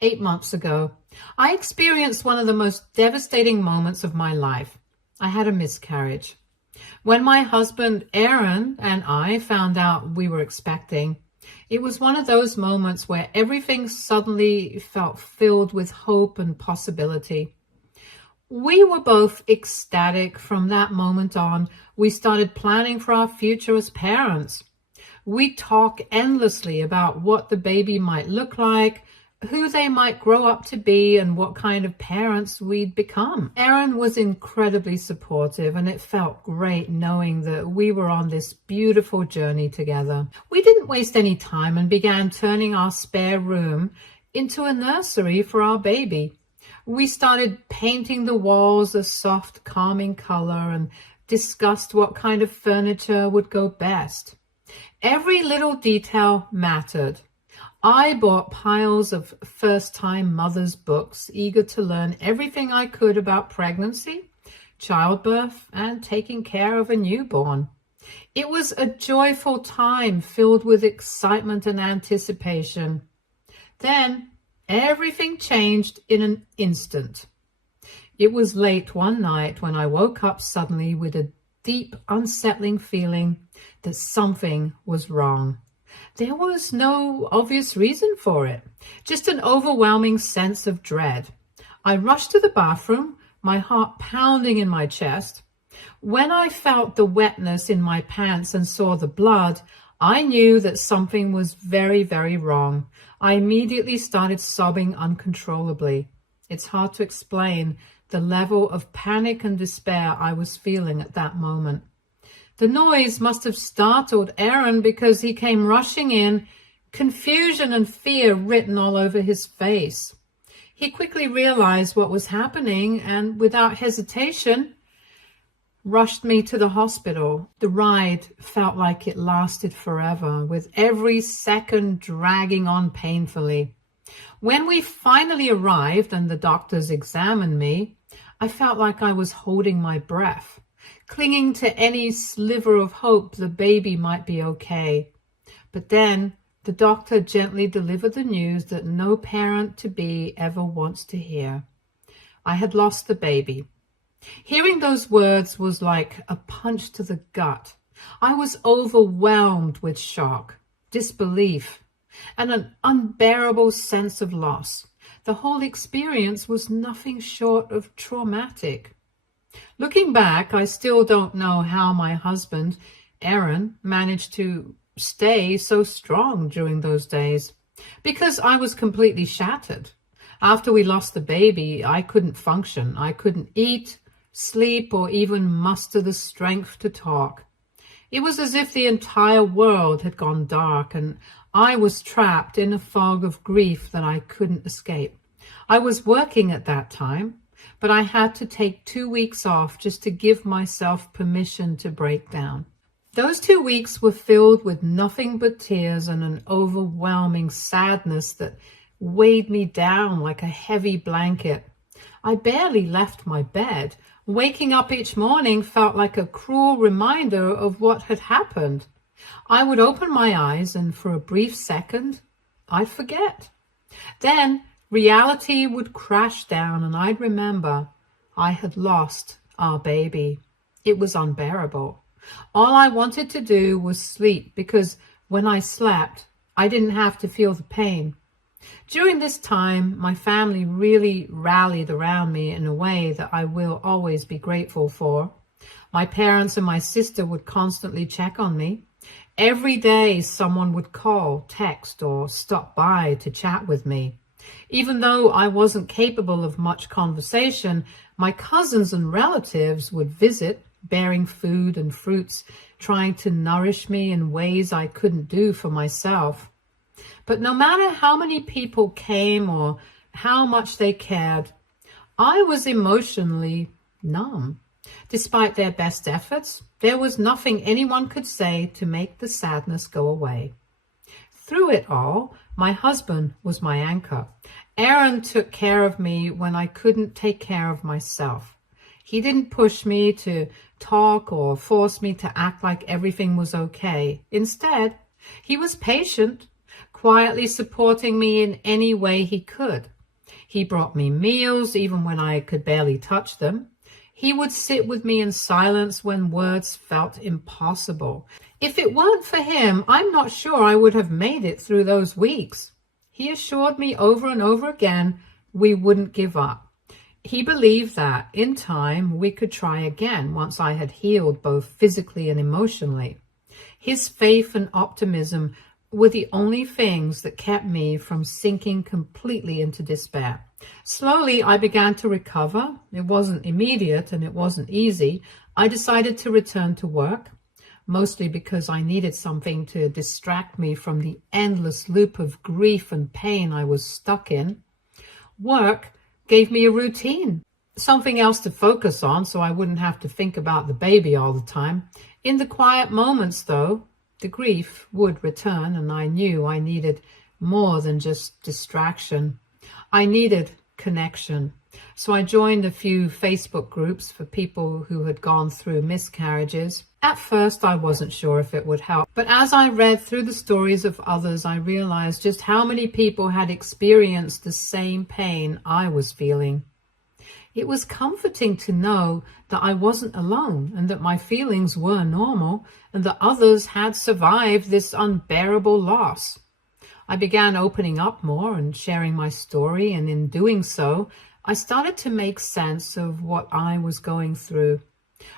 8 months ago, I experienced one of the most devastating moments of my life. I had a miscarriage. When my husband, Aaron, and I found out we were expecting, it was one of those moments where everything suddenly felt filled with hope and possibility. We were both ecstatic. From that moment on. We started planning for our future as parents. We talk endlessly about what the baby might look like, who they might grow up to be, and what kind of parents we'd become. Aaron was incredibly supportive, and it felt great knowing that we were on this beautiful journey together. We didn't waste any time and began turning our spare room into a nursery for our baby. We started painting the walls a soft, calming color and discussed what kind of furniture would go best. Every little detail mattered. I bought piles of first-time mothers' books, eager to learn everything I could about pregnancy, childbirth, and taking care of a newborn. It was a joyful time filled with excitement and anticipation. Then everything changed in an instant. It was late one night when I woke up suddenly with a deep, unsettling feeling that something was wrong. There was no obvious reason for it, just an overwhelming sense of dread. I rushed to the bathroom, my heart pounding in my chest. When I felt the wetness in my pants and saw the blood, I knew that something was very, very wrong. I immediately started sobbing uncontrollably. It's hard to explain the level of panic and despair I was feeling at that moment. The noise must have startled Aaron because he came rushing in, confusion and fear written all over his face. He quickly realized what was happening and, without hesitation, rushed me to the hospital. The ride felt like it lasted forever, with every second dragging on painfully. When we finally arrived and the doctors examined me, I felt like I was holding my breath, clinging to any sliver of hope the baby might be okay. But then the doctor gently delivered the news that no parent-to-be ever wants to hear. I had lost the baby. Hearing those words was like a punch to the gut. I was overwhelmed with shock, disbelief, and an unbearable sense of loss. The whole experience was nothing short of traumatic. Looking back, I still don't know how my husband, Aaron, managed to stay so strong during those days, because I was completely shattered. After we lost the baby, I couldn't function. I couldn't eat, sleep, or even muster the strength to talk. It was as if the entire world had gone dark, and I was trapped in a fog of grief that I couldn't escape. I was working at that time, but I had to take 2 weeks off just to give myself permission to break down. Those 2 weeks were filled with nothing but tears and an overwhelming sadness that weighed me down like a heavy blanket. I barely left my bed. Waking up each morning felt like a cruel reminder of what had happened. I would open my eyes and for a brief second, I'd forget. Then reality would crash down and I'd remember I had lost our baby. It was unbearable. All I wanted to do was sleep because when I slept, I didn't have to feel the pain. During this time, my family really rallied around me in a way that I will always be grateful for. My parents and my sister would constantly check on me. Every day, someone would call, text, or stop by to chat with me. Even though I wasn't capable of much conversation, my cousins and relatives would visit, bearing food and fruits, trying to nourish me in ways I couldn't do for myself. But no matter how many people came or how much they cared, I was emotionally numb. Despite their best efforts, there was nothing anyone could say to make the sadness go away. Through it all, my husband was my anchor. Aaron took care of me when I couldn't take care of myself. He didn't push me to talk or force me to act like everything was okay. Instead, he was patient, quietly supporting me in any way he could. He brought me meals even when I could barely touch them. He would sit with me in silence when words felt impossible. If it weren't for him, I'm not sure I would have made it through those weeks. He assured me over and over again we wouldn't give up. He believed that in time we could try again once I had healed both physically and emotionally. His faith and optimism were the only things that kept me from sinking completely into despair. Slowly, I began to recover. It wasn't immediate and it wasn't easy. I decided to return to work, mostly because I needed something to distract me from the endless loop of grief and pain I was stuck in. Work gave me a routine, something else to focus on so I wouldn't have to think about the baby all the time. In the quiet moments, though, the grief would return, and I knew I needed more than just distraction. I needed connection. So I joined a few Facebook groups for people who had gone through miscarriages. At first, I wasn't sure if it would help, but as I read through the stories of others, I realized just how many people had experienced the same pain I was feeling. It was comforting to know that I wasn't alone and that my feelings were normal and that others had survived this unbearable loss. I began opening up more and sharing my story, and in doing so, I started to make sense of what I was going through.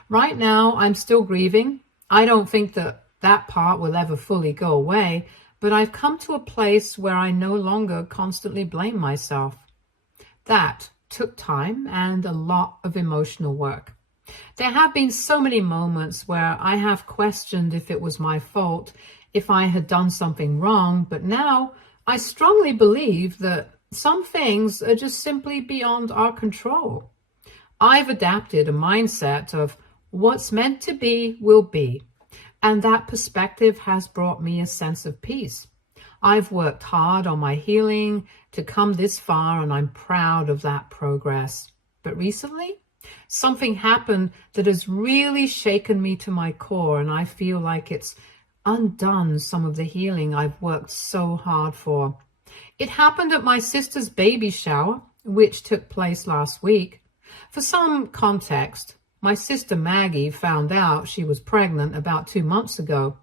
Right now, I'm still grieving. I don't think that part will ever fully go away, but I've come to a place where I no longer constantly blame myself. That took time and a lot of emotional work. There have been so many moments where I have questioned if it was my fault, if I had done something wrong, but now I strongly believe that some things are just simply beyond our control. I've adapted a mindset of what's meant to be will be, and that perspective has brought me a sense of peace. I've worked hard on my healing to come this far, and I'm proud of that progress. But recently, something happened that has really shaken me to my core, and I feel like it's undone some of the healing I've worked so hard for. It happened at my sister's baby shower, which took place last week. For some context, my sister Maggie found out she was pregnant about 2 months ago.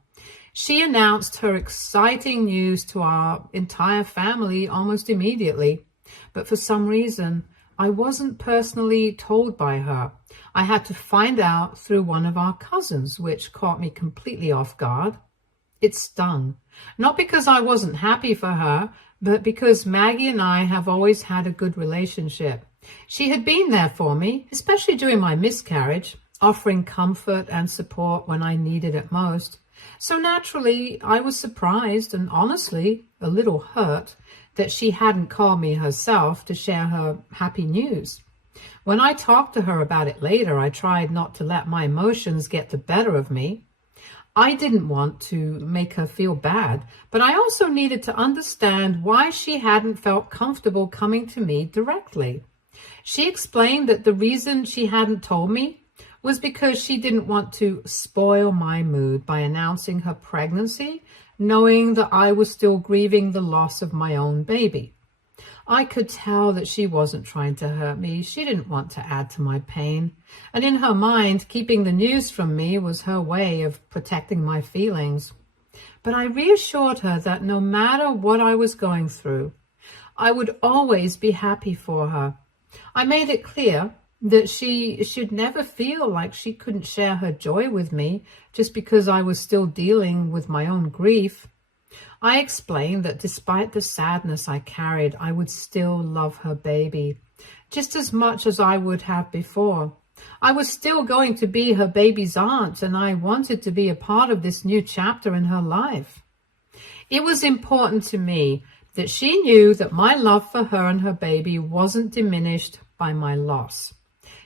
She announced her exciting news to our entire family almost immediately, but for some reason, I wasn't personally told by her. I had to find out through one of our cousins, which caught me completely off guard. It stung, not because I wasn't happy for her, but because Maggie and I have always had a good relationship. She had been there for me, especially during my miscarriage, offering comfort and support when I needed it most. So naturally, I was surprised and honestly a little hurt that she hadn't called me herself to share her happy news. When I talked to her about it later, I tried not to let my emotions get the better of me. I didn't want to make her feel bad, but I also needed to understand why she hadn't felt comfortable coming to me directly. She explained that the reason she hadn't told me was because she didn't want to spoil my mood by announcing her pregnancy, knowing that I was still grieving the loss of my own baby. I could tell that she wasn't trying to hurt me. She didn't want to add to my pain. And in her mind, keeping the news from me was her way of protecting my feelings. But I reassured her that no matter what I was going through, I would always be happy for her. I made it clear that she should never feel like she couldn't share her joy with me just because I was still dealing with my own grief. I explained that despite the sadness I carried, I would still love her baby just as much as I would have before. I was still going to be her baby's aunt, and I wanted to be a part of this new chapter in her life. It was important to me that she knew that my love for her and her baby wasn't diminished by my loss.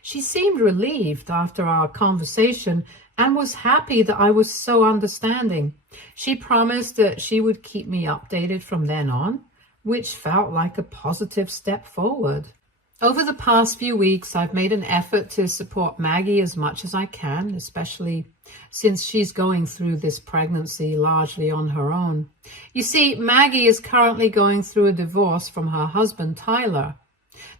She seemed relieved after our conversation and was happy that I was so understanding. She promised that she would keep me updated from then on, which felt like a positive step forward. Over the past few weeks, I've made an effort to support Maggie as much as I can, especially since she's going through this pregnancy largely on her own. You see, Maggie is currently going through a divorce from her husband, Tyler.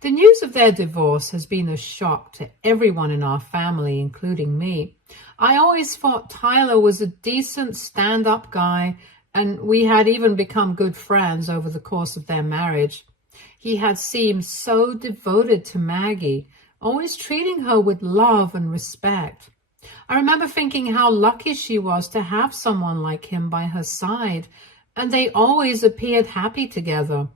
The news of their divorce has been a shock to everyone in our family, including me. I always thought Tyler was a decent stand-up guy, and we had even become good friends over the course of their marriage. He had seemed so devoted to Maggie, always treating her with love and respect. I remember thinking how lucky she was to have someone like him by her side, and they always appeared happy together.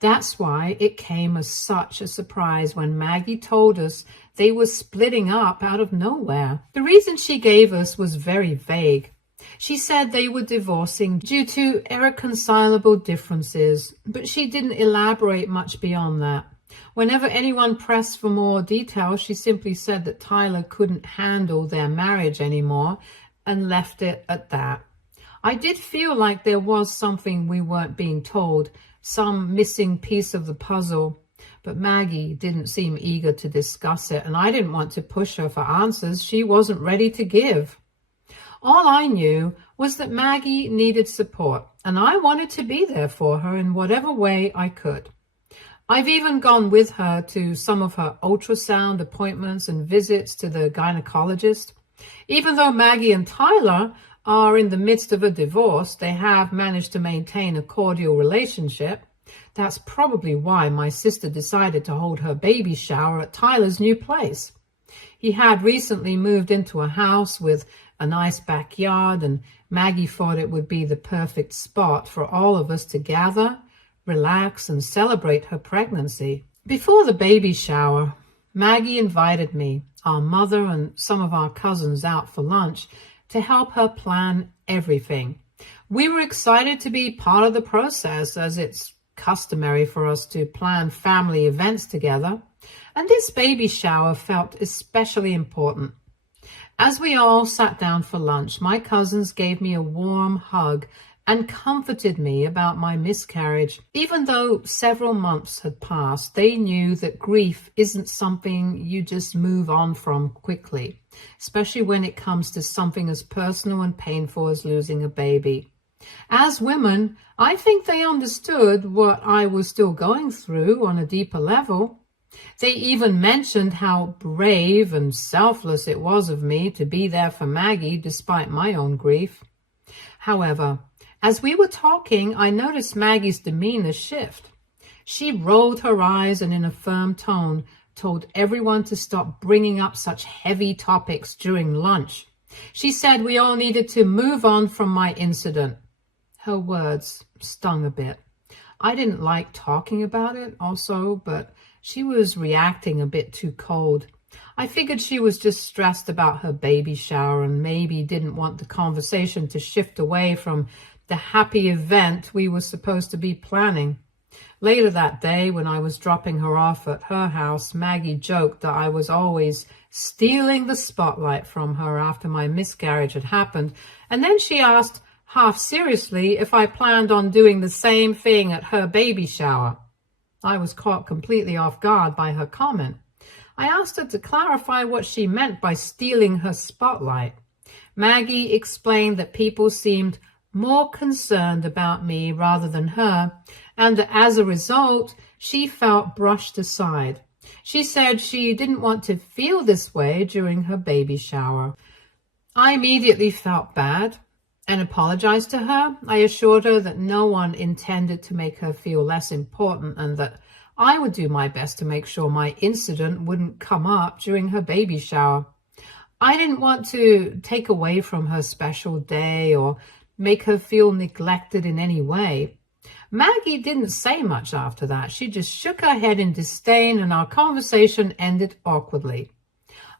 That's why it came as such a surprise when Maggie told us they were splitting up out of nowhere. The reason she gave us was very vague. She said they were divorcing due to irreconcilable differences, but she didn't elaborate much beyond that. Whenever anyone pressed for more detail, she simply said that Tyler couldn't handle their marriage anymore and left it at that. I did feel like there was something we weren't being told, some missing piece of the puzzle, but Maggie didn't seem eager to discuss it, and I didn't want to push her for answers she wasn't ready to give. All I knew was that Maggie needed support, and I wanted to be there for her in whatever way I could. I've even gone with her to some of her ultrasound appointments and visits to the gynecologist. Even though Maggie and Tyler are in the midst of a divorce, they have managed to maintain a cordial relationship. That's probably why my sister decided to hold her baby shower at Tyler's new place. He had recently moved into a house with a nice backyard, and Maggie thought it would be the perfect spot for all of us to gather, relax, and celebrate her pregnancy. Before the baby shower, Maggie invited me, our mother, and some of our cousins out for lunch to help her plan everything. We were excited to be part of the process, as it's customary for us to plan family events together, and this baby shower felt especially important. As we all sat down for lunch, my cousins gave me a warm hug and comforted me about my miscarriage. Even though several months had passed, they knew that grief isn't something you just move on from quickly, especially when it comes to something as personal and painful as losing a baby. As women, I think they understood what I was still going through on a deeper level. They even mentioned how brave and selfless it was of me to be there for Maggie despite my own grief. However, as we were talking, I noticed Maggie's demeanor shift. She rolled her eyes and in a firm tone told everyone to stop bringing up such heavy topics during lunch. She said we all needed to move on from my incident. Her words stung a bit. I didn't like talking about it also, but she was reacting a bit too cold. I figured she was just stressed about her baby shower and maybe didn't want the conversation to shift away from the happy event we were supposed to be planning. Later that day, when I was dropping her off at her house, Maggie joked that I was always stealing the spotlight from her after my miscarriage had happened, and then she asked, half seriously, if I planned on doing the same thing at her baby shower. I was caught completely off guard by her comment. I asked her to clarify what she meant by stealing her spotlight. Maggie explained that people seemed more concerned about me rather than her, and that as a result, she felt brushed aside. She said she didn't want to feel this way during her baby shower. I immediately felt bad and apologized to her. I assured her that no one intended to make her feel less important and that I would do my best to make sure my incident wouldn't come up during her baby shower. I didn't want to take away from her special day or make her feel neglected in any way. Maggie didn't say much after that. She just shook her head in disdain, and our conversation ended awkwardly.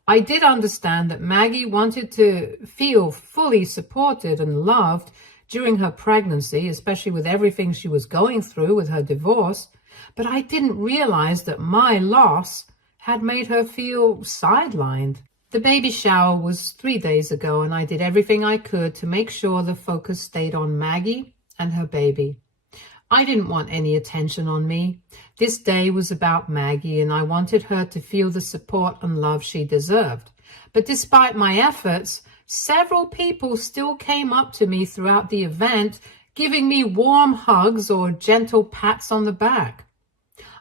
I did understand that Maggie wanted to feel fully supported and loved during her pregnancy, especially with everything she was going through with her divorce, but I didn't realize that my loss had made her feel sidelined. The baby shower was 3 days ago, and I did everything I could to make sure the focus stayed on Maggie and her baby. I didn't want any attention on me. This day was about Maggie, and I wanted her to feel the support and love she deserved. But despite my efforts, several people still came up to me throughout the event, giving me warm hugs or gentle pats on the back.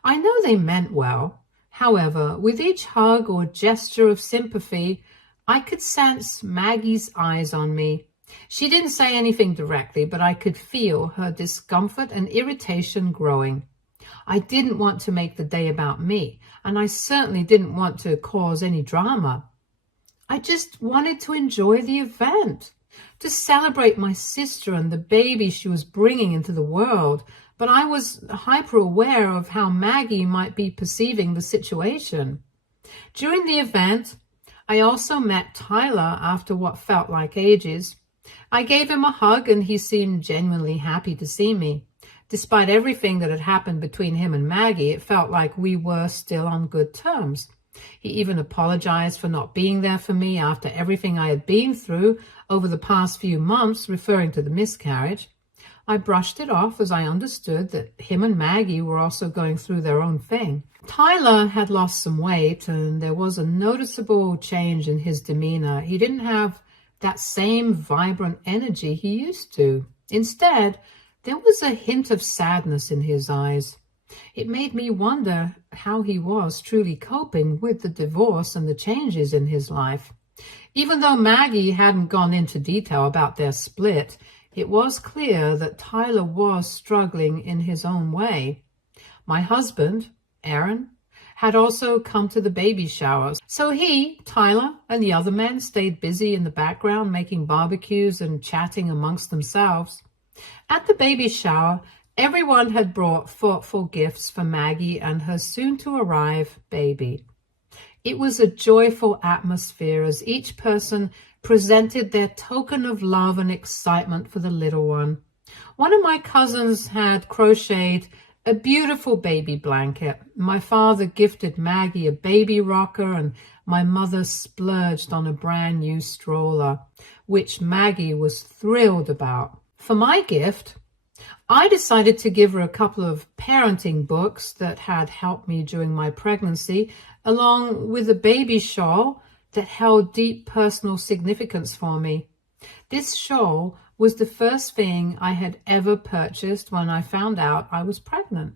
I know they meant well. However, with each hug or gesture of sympathy, I could sense Maggie's eyes on me. She didn't say anything directly, but I could feel her discomfort and irritation growing. I didn't want to make the day about me, and I certainly didn't want to cause any drama. I just wanted to enjoy the event, to celebrate my sister and the baby she was bringing into the world, but I was hyper aware of how Maggie might be perceiving the situation. During the event, I also met Tyler after what felt like ages. I gave him a hug and he seemed genuinely happy to see me. Despite everything that had happened between him and Maggie, it felt like we were still on good terms. He even apologized for not being there for me after everything I had been through over the past few months, referring to the miscarriage. I brushed it off as I understood that him and Maggie were also going through their own thing. Tyler had lost some weight and there was a noticeable change in his demeanor. He didn't have that same vibrant energy he used to. Instead, there was a hint of sadness in his eyes. It made me wonder how he was truly coping with the divorce and the changes in his life. Even though Maggie hadn't gone into detail about their split, it was clear that Tyler was struggling in his own way. My husband, Aaron, had also come to the baby shower, so he, Tyler, and the other men stayed busy in the background making barbecues and chatting amongst themselves. At the baby shower, everyone had brought thoughtful gifts for Maggie and her soon-to-arrive baby. It was a joyful atmosphere as each person presented their token of love and excitement for the little one. One of my cousins had crocheted a beautiful baby blanket. My father gifted Maggie a baby rocker, and my mother splurged on a brand new stroller, which Maggie was thrilled about. For my gift, I decided to give her a couple of parenting books that had helped me during my pregnancy, along with a baby shawl that held deep personal significance for me. This shawl was the first thing I had ever purchased when I found out I was pregnant.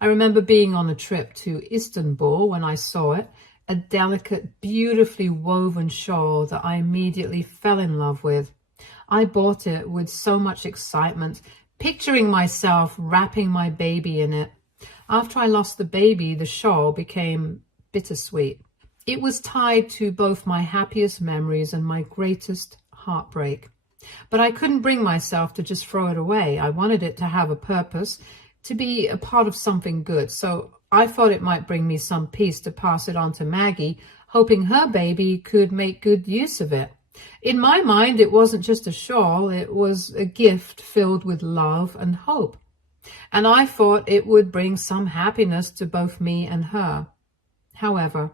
I remember being on a trip to Istanbul when I saw it, a delicate, beautifully woven shawl that I immediately fell in love with. I bought it with so much excitement, picturing myself wrapping my baby in it. After I lost the baby, the shawl became bittersweet. It was tied to both my happiest memories and my greatest heartbreak. But I couldn't bring myself to just throw it away. I wanted it to have a purpose, to be a part of something good. So I thought it might bring me some peace to pass it on to Maggie, hoping her baby could make good use of it. In my mind, it wasn't just a shawl, it was a gift filled with love and hope. And I thought it would bring some happiness to both me and her. However,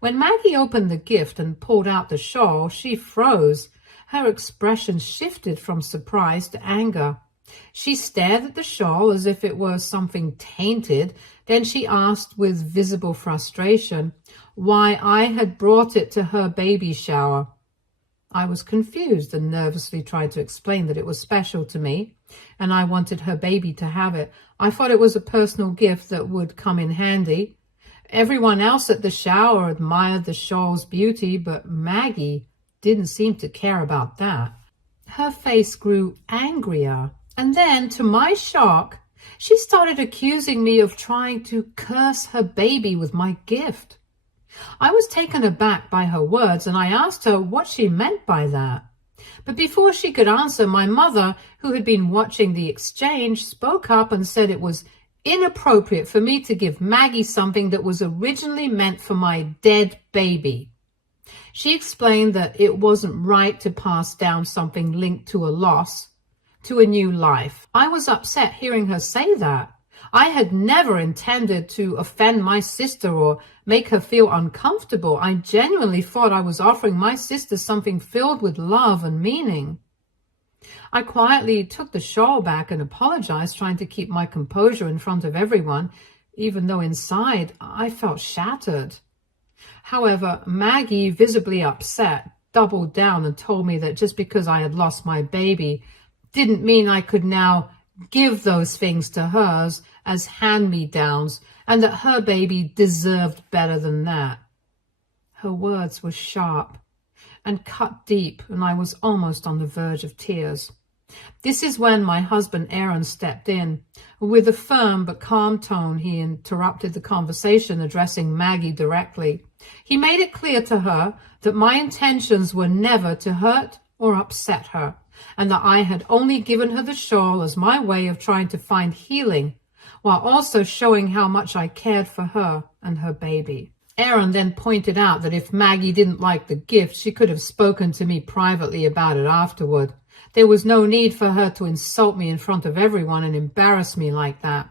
when Maggie opened the gift and pulled out the shawl, she froze. Her expression shifted from surprise to anger. She stared at the shawl as if it were something tainted. Then she asked with visible frustration why I had brought it to her baby shower. I was confused and nervously tried to explain that it was special to me and I wanted her baby to have it. I thought it was a personal gift that would come in handy. Everyone else at the shower admired the shawl's beauty, but Maggie didn't seem to care about that. Her face grew angrier, and then, to my shock, she started accusing me of trying to curse her baby with my gift. I was taken aback by her words, and I asked her what she meant by that. But before she could answer, my mother, who had been watching the exchange, spoke up and said it was inappropriate for me to give Maggie something that was originally meant for my dead baby. She explained that it wasn't right to pass down something linked to a loss to a new life. I was upset hearing her say that. I had never intended to offend my sister or make her feel uncomfortable. I genuinely thought I was offering my sister something filled with love and meaning. I quietly took the shawl back and apologized, trying to keep my composure in front of everyone, even though inside I felt shattered. However, Maggie, visibly upset, doubled down and told me that just because I had lost my baby didn't mean I could now give those things to hers as hand-me-downs, and that her baby deserved better than that. Her words were sharp and cut deep, and I was almost on the verge of tears. This is when my husband Aaron stepped in. With a firm but calm tone, he interrupted the conversation, addressing Maggie directly. He made it clear to her that my intentions were never to hurt or upset her, and that I had only given her the shawl as my way of trying to find healing, while also showing how much I cared for her and her baby. Aaron then pointed out that if Maggie didn't like the gift, she could have spoken to me privately about it afterward. There was no need for her to insult me in front of everyone and embarrass me like that.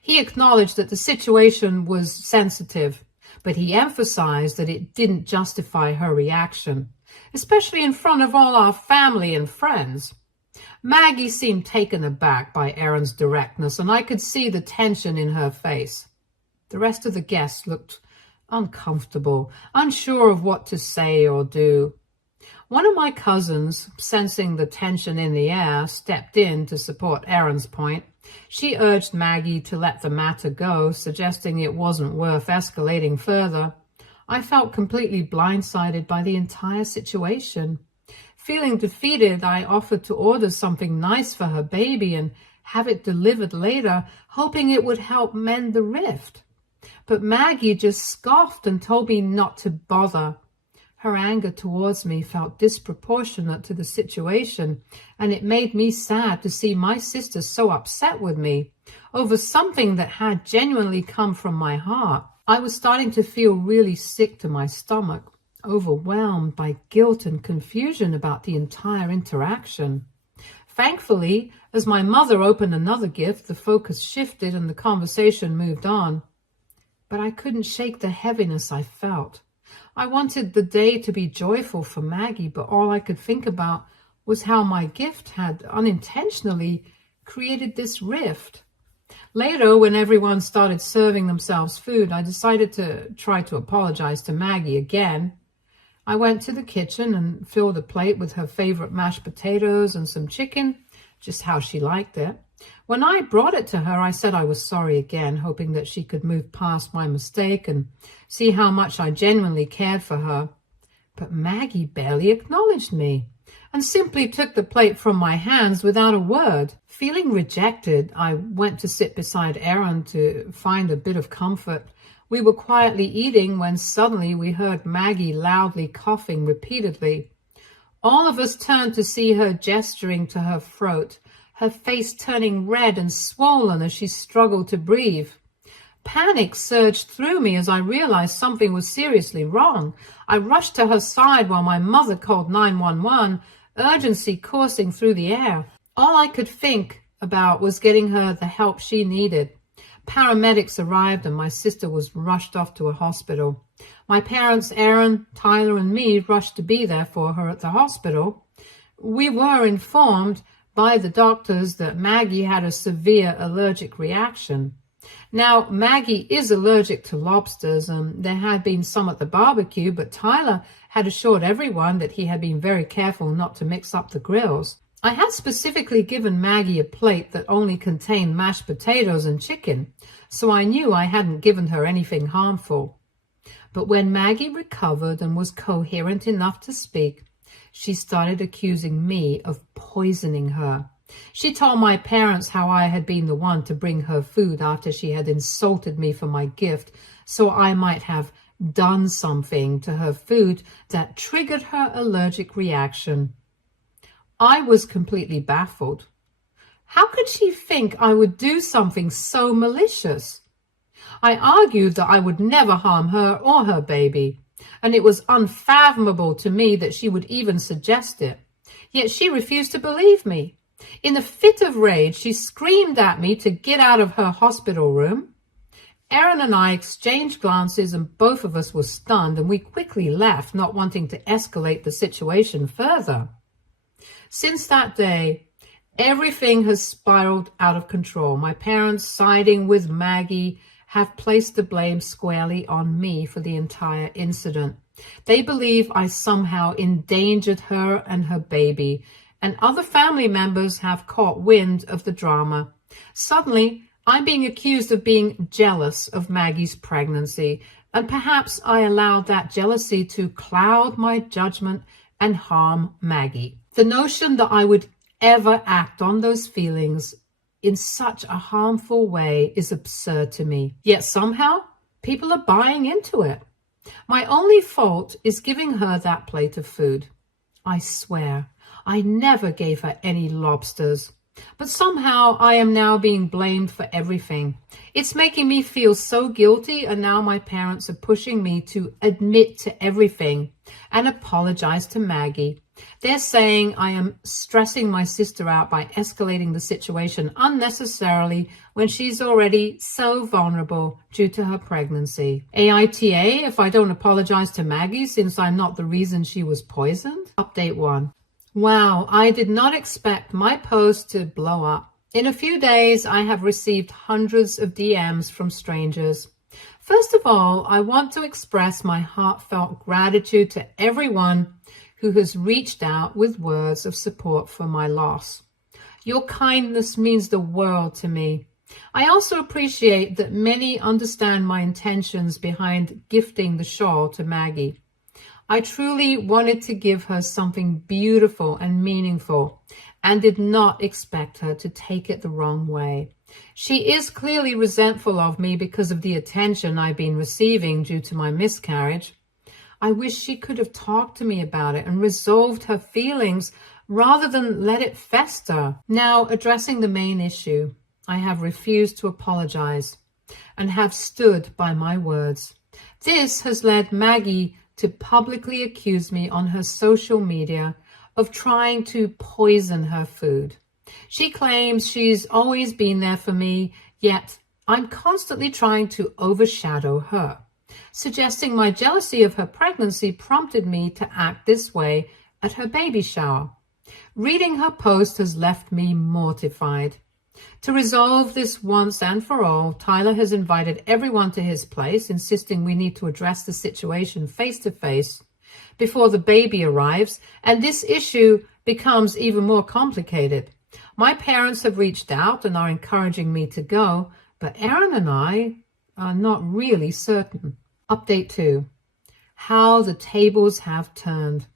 He acknowledged that the situation was sensitive, but he emphasized that it didn't justify her reaction, especially in front of all our family and friends. Maggie seemed taken aback by Aaron's directness, and I could see the tension in her face. The rest of the guests looked uncomfortable, unsure of what to say or do. One of my cousins, sensing the tension in the air, stepped in to support Aaron's point. She urged Maggie to let the matter go, suggesting it wasn't worth escalating further. I felt completely blindsided by the entire situation. Feeling defeated, I offered to order something nice for her baby and have it delivered later, hoping it would help mend the rift. But Maggie just scoffed and told me not to bother. Her anger towards me felt disproportionate to the situation, and it made me sad to see my sister so upset with me over something that had genuinely come from my heart. I was starting to feel really sick to my stomach, overwhelmed by guilt and confusion about the entire interaction. Thankfully, as my mother opened another gift, the focus shifted and the conversation moved on. But I couldn't shake the heaviness I felt. I wanted the day to be joyful for Maggie, but all I could think about was how my gift had unintentionally created this rift. Later, when everyone started serving themselves food, I decided to try to apologize to Maggie again. I went to the kitchen and filled a plate with her favorite mashed potatoes and some chicken, just how she liked it. When I brought it to her, I said I was sorry again, hoping that she could move past my mistake and see how much I genuinely cared for her. But Maggie barely acknowledged me and simply took the plate from my hands without a word. Feeling rejected, I went to sit beside Aaron to find a bit of comfort. We were quietly eating when suddenly we heard Maggie loudly coughing repeatedly. All of us turned to see her gesturing to her throat, her face turning red and swollen as she struggled to breathe. Panic surged through me as I realized something was seriously wrong. I rushed to her side while my mother called 911, urgency coursing through the air. All I could think about was getting her the help she needed. Paramedics arrived and my sister was rushed off to a hospital. My parents, Aaron, Tyler, and me rushed to be there for her at the hospital. We were informed by the doctors that Maggie had a severe allergic reaction. Now, Maggie is allergic to lobsters, and there had been some at the barbecue, but Tyler had assured everyone that he had been very careful not to mix up the grills. I had specifically given Maggie a plate that only contained mashed potatoes and chicken, so I knew I hadn't given her anything harmful. But when Maggie recovered and was coherent enough to speak, she started accusing me of poisoning her. She told my parents how I had been the one to bring her food after she had insulted me for my gift, so I might have done something to her food that triggered her allergic reaction. I was completely baffled. How could she think I would do something so malicious? I argued that I would never harm her or her baby, and it was unfathomable to me that she would even suggest it. Yet she refused to believe me. In a fit of rage, she screamed at me to get out of her hospital room. Aaron and I exchanged glances, and both of us were stunned, and we quickly left, not wanting to escalate the situation further. Since that day, everything has spiraled out of control. My parents, siding with Maggie, have placed the blame squarely on me for the entire incident. They believe I somehow endangered her and her baby, and other family members have caught wind of the drama. Suddenly, I'm being accused of being jealous of Maggie's pregnancy, and perhaps I allowed that jealousy to cloud my judgment and harm Maggie. The notion that I would ever act on those feelings in such a harmful way is absurd to me. Yet somehow, people are buying into it. My only fault is giving her that plate of food. I swear, I never gave her any lobsters. But somehow I am now being blamed for everything. It's making me feel so guilty, and now my parents are pushing me to admit to everything and apologize to Maggie. They're saying I am stressing my sister out by escalating the situation unnecessarily when she's already so vulnerable due to her pregnancy. AITA if I don't apologize to Maggie since I'm not the reason she was poisoned? Update 1. Wow, I did not expect my post to blow up. In a few days, I have received hundreds of DMs from strangers. First of all, I want to express my heartfelt gratitude to everyone who has reached out with words of support for my loss. Your kindness means the world to me. I also appreciate that many understand my intentions behind gifting the shawl to Maggie. I truly wanted to give her something beautiful and meaningful and did not expect her to take it the wrong way. She is clearly resentful of me because of the attention I've been receiving due to my miscarriage. I wish she could have talked to me about it and resolved her feelings rather than let it fester. Now, addressing the main issue, I have refused to apologize and have stood by my words. This has led Maggie to publicly accuse me on her social media of trying to poison her food. She claims she's always been there for me, yet I'm constantly trying to overshadow her. Suggesting my jealousy of her pregnancy prompted me to act this way at her baby shower. Reading her post has left me mortified. To resolve this once and for all, Tyler has invited everyone to his place, insisting we need to address the situation face to face before the baby arrives, and this issue becomes even more complicated. My parents have reached out and are encouraging me to go, but Aaron and I are not really certain. Update 2. How the tables have turned.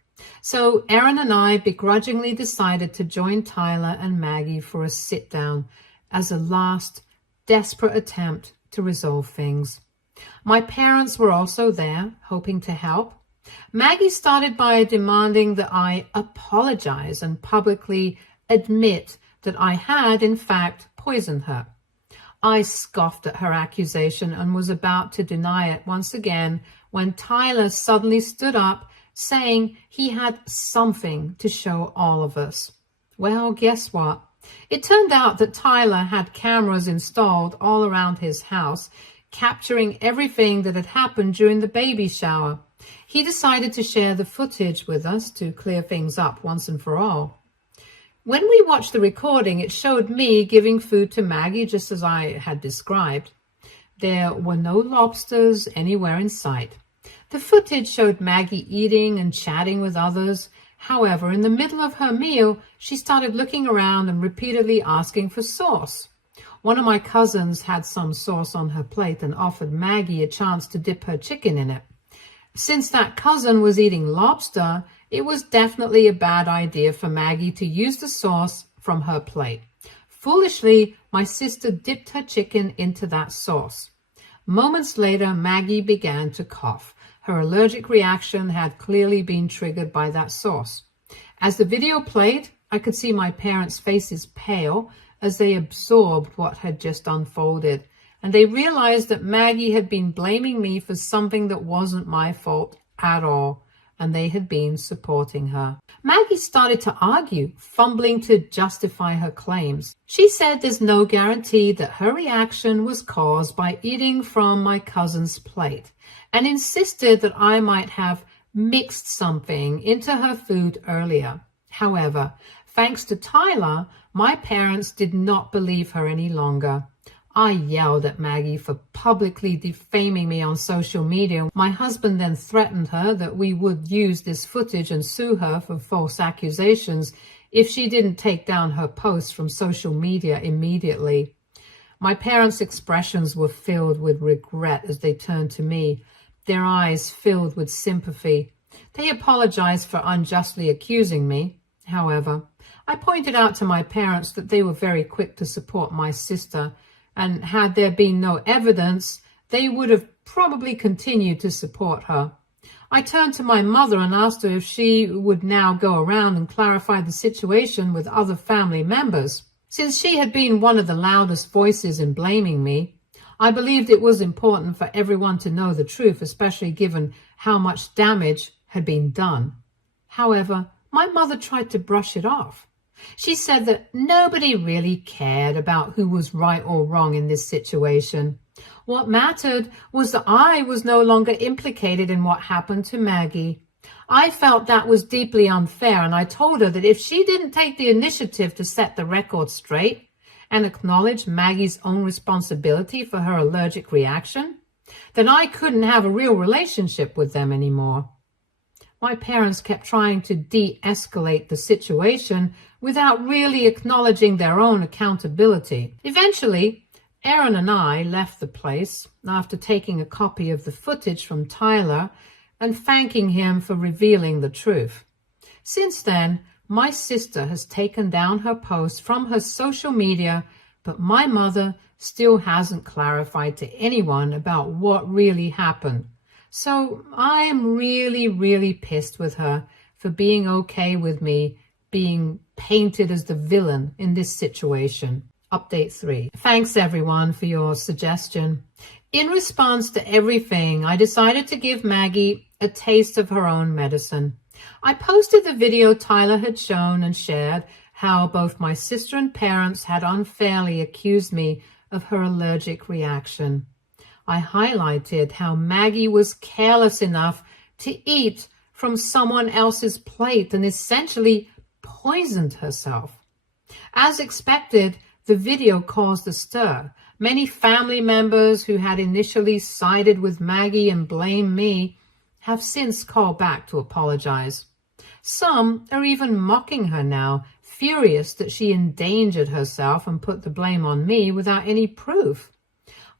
So Aaron and I begrudgingly decided to join Tyler and Maggie for a sit-down as a last, desperate attempt to resolve things. My parents were also there, hoping to help. Maggie started by demanding that I apologize and publicly admit that I had, in fact, poisoned her. I scoffed at her accusation and was about to deny it once again when Tyler suddenly stood up, saying he had something to show all of us. Well, guess what? It turned out that Tyler had cameras installed all around his house, capturing everything that had happened during the baby shower. He decided to share the footage with us to clear things up once and for all. When we watched the recording, it showed me giving food to Maggie just as I had described. There were no lobsters anywhere in sight. The footage showed Maggie eating and chatting with others. However, in the middle of her meal, she started looking around and repeatedly asking for sauce. One of my cousins had some sauce on her plate and offered Maggie a chance to dip her chicken in it. Since that cousin was eating lobster, it was definitely a bad idea for Maggie to use the sauce from her plate. Foolishly, my sister dipped her chicken into that sauce. Moments later, Maggie began to cough. Her allergic reaction had clearly been triggered by that sauce. As the video played, I could see my parents' faces pale as they absorbed what had just unfolded, and they realized that Maggie had been blaming me for something that wasn't my fault at all, and they had been supporting her. Maggie started to argue, fumbling to justify her claims. She said there's no guarantee that her reaction was caused by eating from my cousin's plate, and insisted that I might have mixed something into her food earlier. However, thanks to Tyler, my parents did not believe her any longer. I yelled at Maggie for publicly defaming me on social media. My husband then threatened her that we would use this footage and sue her for false accusations if she didn't take down her posts from social media immediately. My parents' expressions were filled with regret as they turned to me, their eyes filled with sympathy. They apologized for unjustly accusing me. However, I pointed out to my parents that they were very quick to support my sister, and had there been no evidence, they would have probably continued to support her. I turned to my mother and asked her if she would now go around and clarify the situation with other family members. Since she had been one of the loudest voices in blaming me, I believed it was important for everyone to know the truth, especially given how much damage had been done. However, my mother tried to brush it off. She said that nobody really cared about who was right or wrong in this situation. What mattered was that I was no longer implicated in what happened to Maggie. I felt that was deeply unfair, and I told her that if she didn't take the initiative to set the record straight and acknowledge Maggie's own responsibility for her allergic reaction, then I couldn't have a real relationship with them anymore. My parents kept trying to de-escalate the situation without really acknowledging their own accountability. Eventually, Aaron and I left the place after taking a copy of the footage from Tyler and thanking him for revealing the truth. Since then, my sister has taken down her post from her social media, but my mother still hasn't clarified to anyone about what really happened. So I am really pissed with her for being okay with me being painted as the villain in this situation. Update 3. Thanks everyone for your suggestion. In response to everything, I decided to give Maggie a taste of her own medicine. I posted the video Tyler had shown and shared how both my sister and parents had unfairly accused me of her allergic reaction. I highlighted how Maggie was careless enough to eat from someone else's plate and essentially poisoned herself. As expected, the video caused a stir. Many family members who had initially sided with Maggie and blamed me have since called back to apologize. Some are even mocking her now, furious that she endangered herself and put the blame on me without any proof.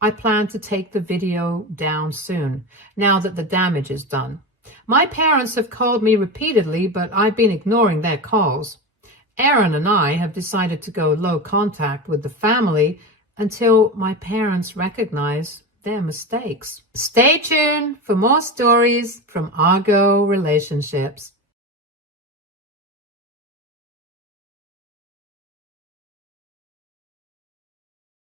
I plan to take the video down soon, now that the damage is done. My parents have called me repeatedly, but I've been ignoring their calls. Aaron and I have decided to go low contact with the family until my parents recognize their mistakes. Stay tuned for more stories from Argo Relationships.